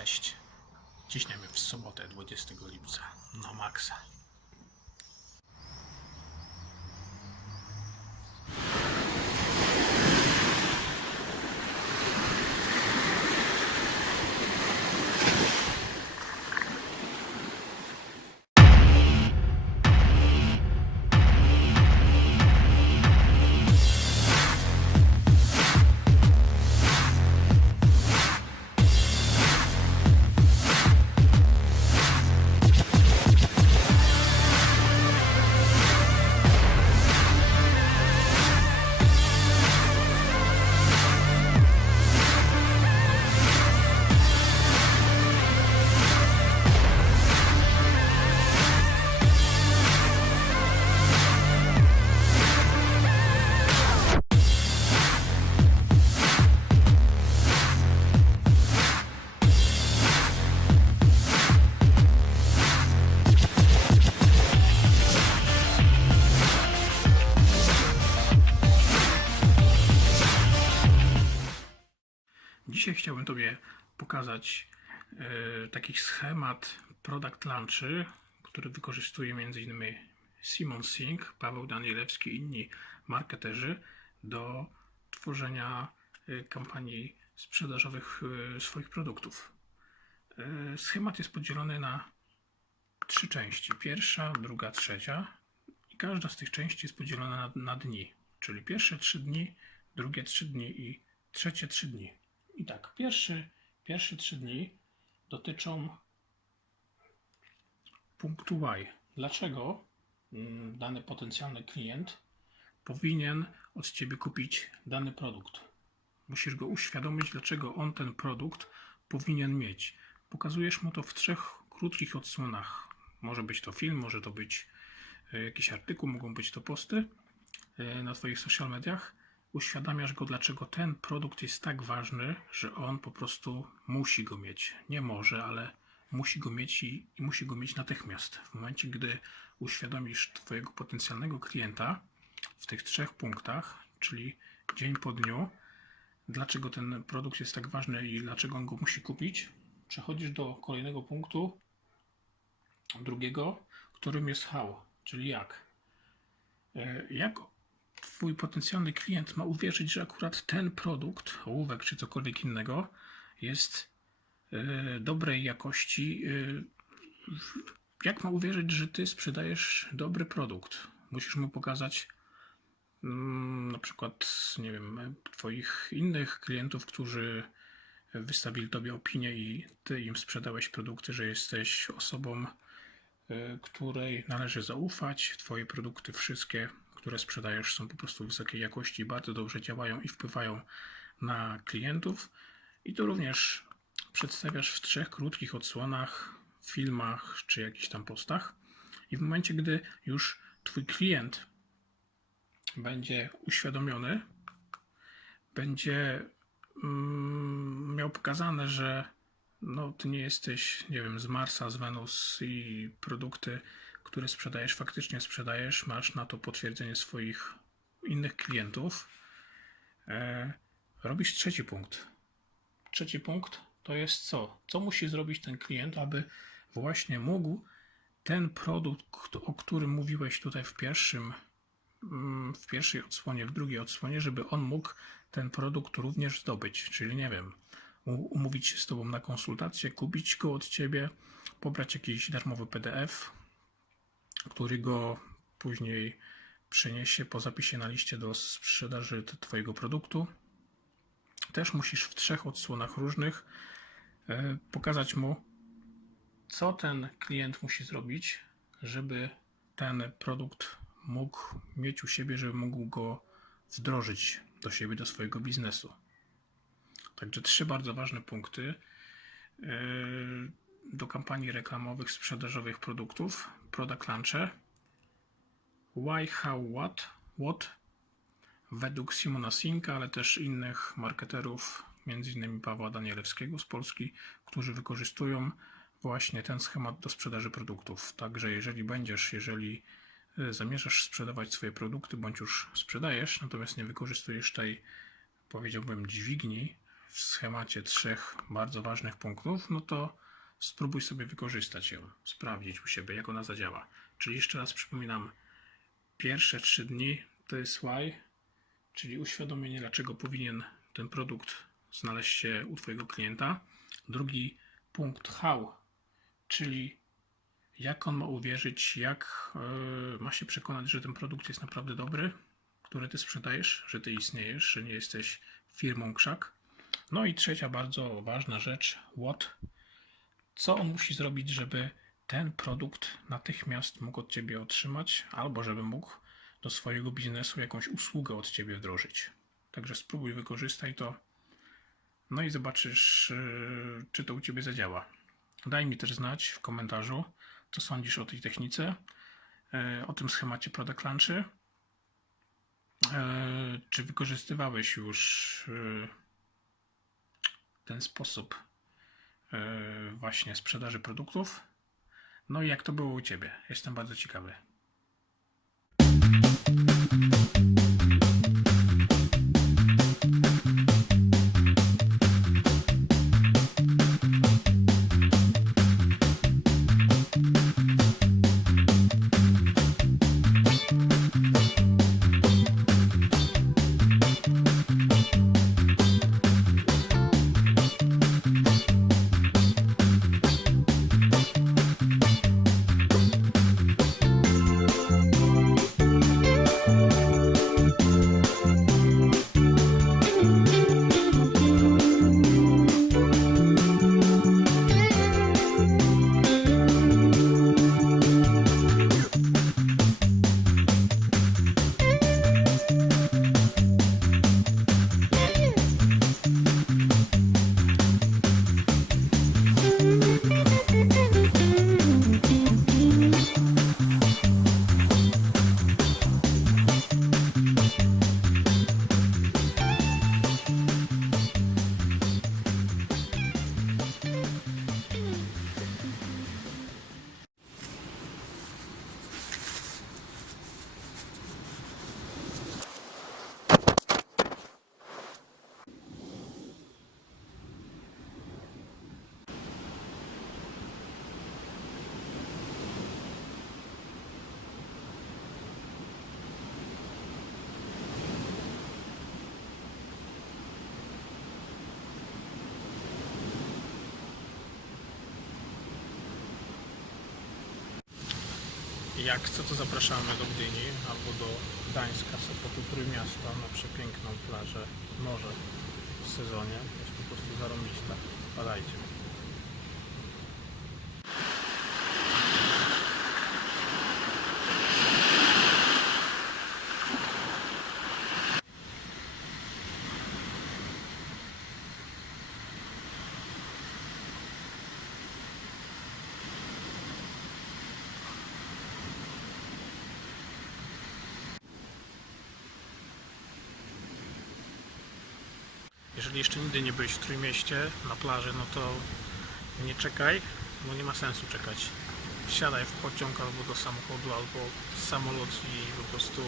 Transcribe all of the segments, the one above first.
Cześć. Ciśniemy w sobotę 20 lipca na maksa. Chciałbym Tobie pokazać e, taki schemat product launchy, który wykorzystuje m.in. Simon Singh, Paweł Danielewski i inni marketerzy do tworzenia e, kampanii sprzedażowych e, swoich produktów. E, Schemat jest podzielony na trzy części. Pierwsza, druga, trzecia. I każda z tych części jest podzielona na, na dni. Czyli pierwsze trzy dni, drugie trzy dni i trzecie trzy dni. I tak, pierwszy, pierwsze trzy dni dotyczą punktu Y. Dlaczego mm, dany potencjalny klient powinien od Ciebie kupić dany produkt? Musisz go uświadomić, dlaczego on ten produkt powinien mieć. Pokazujesz mu to w trzech krótkich odsłonach. Może być to film, może to być e, jakiś artykuł, mogą być to posty e, na Twoich social mediach. Uświadamiasz go, dlaczego ten produkt jest tak ważny, że on po prostu musi go mieć. Nie może, ale musi go mieć i, i musi go mieć natychmiast. W momencie, gdy uświadomisz Twojego potencjalnego klienta w tych trzech punktach, czyli dzień po dniu, dlaczego ten produkt jest tak ważny i dlaczego on go musi kupić, przechodzisz do kolejnego punktu, drugiego, którym jest how, czyli jak. E, Jak Twój potencjalny klient ma uwierzyć, że akurat ten produkt, ołówek czy cokolwiek innego, jest e, dobrej jakości? e, Jak ma uwierzyć, że Ty sprzedajesz dobry produkt? Musisz mu pokazać mm, na przykład, nie wiem, Twoich innych klientów, którzy wystawili Tobie opinię i Ty im sprzedałeś produkty, że jesteś osobą, y, której należy zaufać. Twoje produkty, wszystkie, które sprzedajesz, są po prostu wysokiej jakości, bardzo dobrze działają i wpływają na klientów. I to również przedstawiasz w trzech krótkich odsłonach, filmach czy jakichś tam postach. I w momencie, gdy już Twój klient będzie uświadomiony, będzie mm, miał pokazane, że no, ty nie jesteś, nie wiem, z Marsa, z Wenus i produkty, które sprzedajesz, faktycznie sprzedajesz, masz na to potwierdzenie swoich innych klientów. E, robisz trzeci punkt. Trzeci punkt to jest co? Co musi zrobić ten klient, aby właśnie mógł ten produkt, o którym mówiłeś tutaj w pierwszym mm, w pierwszej odsłonie, w drugiej odsłonie, żeby on mógł ten produkt również zdobyć. Czyli nie wiem, umówić się z Tobą na konsultację, kupić go od Ciebie, pobrać jakiś darmowy PDF, który go później przeniesie po zapisie na liście do sprzedaży Twojego produktu. Też musisz w trzech odsłonach różnych e, pokazać mu, co ten klient musi zrobić, żeby ten produkt mógł mieć u siebie, żeby mógł go wdrożyć do siebie, do swojego biznesu. Także trzy bardzo ważne punkty yy, do kampanii reklamowych, sprzedażowych produktów. Product launcher. Why, how, what, what. Według Simona Sinka, ale też innych marketerów, m.in. Pawła Danielewskiego z Polski, którzy wykorzystują właśnie ten schemat do sprzedaży produktów. Także jeżeli będziesz, jeżeli y, zamierzasz sprzedawać swoje produkty, bądź już sprzedajesz, natomiast nie wykorzystujesz tej, powiedziałbym, dźwigni w schemacie trzech bardzo ważnych punktów, no to spróbuj sobie wykorzystać ją, sprawdzić u siebie, jak ona zadziała. Czyli jeszcze raz przypominam, pierwsze trzy dni to jest why, czyli uświadomienie, dlaczego powinien ten produkt znaleźć się u Twojego klienta. Drugi punkt how, czyli jak on ma uwierzyć, jak e, ma się przekonać, że ten produkt jest naprawdę dobry, który Ty sprzedajesz, że Ty istniejesz, że nie jesteś firmą krzak. No i trzecia bardzo ważna rzecz, what, co on musi zrobić, żeby ten produkt natychmiast mógł od Ciebie otrzymać, albo żeby mógł do swojego biznesu jakąś usługę od Ciebie wdrożyć. Także spróbuj, wykorzystaj to, no i zobaczysz, yy, czy to u Ciebie zadziała. Daj mi też znać w komentarzu, co sądzisz o tej technice, yy, o tym schemacie product launchy. Yy, Czy wykorzystywałeś już yy, ten sposób właśnie sprzedaży produktów? No i jak to było u Ciebie? Jestem bardzo ciekawy. Jak co, to zapraszamy do Gdyni albo do Gdańska, Sopotu, Trójmiasta na przepiękną plażę, morze w sezonie. Jest po prostu zarąbista. Padajcie. Jeżeli jeszcze nigdy nie byłeś w Trójmieście na plaży, no to nie czekaj, bo nie ma sensu czekać. Wsiadaj w pociąg albo do samochodu, albo samolot i po prostu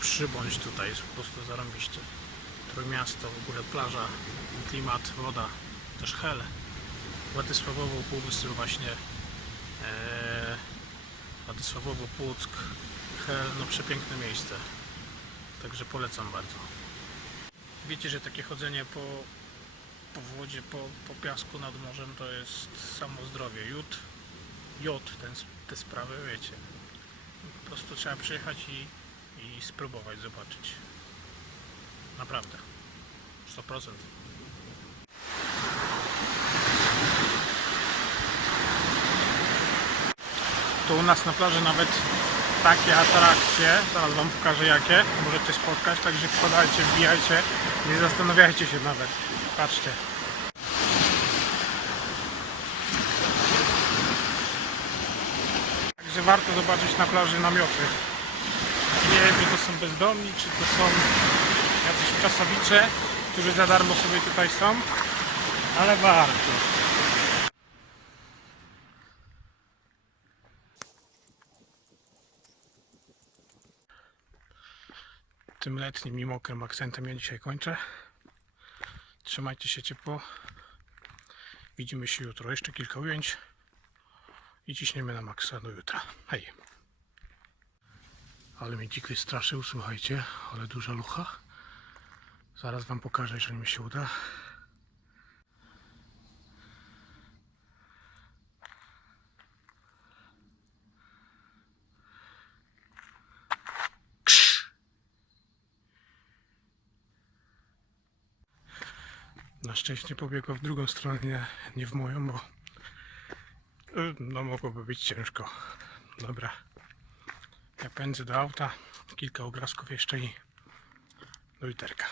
przybądź tutaj, jest po prostu zarąbiście. Trójmiasto, w ogóle plaża, klimat, woda, też hel. Władysławowo, Półwysp właśnie, eee, Władysławowo, Płuck, hel, no przepiękne miejsce. Także polecam bardzo. Wiecie, że takie chodzenie po, po wodzie, po, po piasku nad morzem to jest samo zdrowie. Jut, jod, ten, te sprawy, wiecie. Po prostu trzeba przyjechać i, i spróbować, zobaczyć. Naprawdę. 100%. Tu u nas na plaży nawet takie atrakcje, zaraz wam pokażę jakie, możecie spotkać, także wpadajcie, wbijajcie, nie zastanawiajcie się nawet, patrzcie. Także warto zobaczyć na plaży namioty. Nie wiem, czy to są bezdomni, czy to są jacyś czasowicze, którzy za darmo sobie tutaj są, ale warto. Tym letnim i mokrym akcentem ja dzisiaj kończę. Trzymajcie się ciepło. Widzimy się jutro. Jeszcze kilka ujęć i ciśniemy na maksa do jutra. Hej. Ale mnie dzik wystraszył, słuchajcie, ale duża lucha. Zaraz wam pokażę, jeżeli mi się uda. Na szczęście pobiegła w drugą stronę, nie, nie w moją, bo y, no mogłoby być ciężko. Dobra. Ja pędzę do auta, kilka obrazków jeszcze i do literka.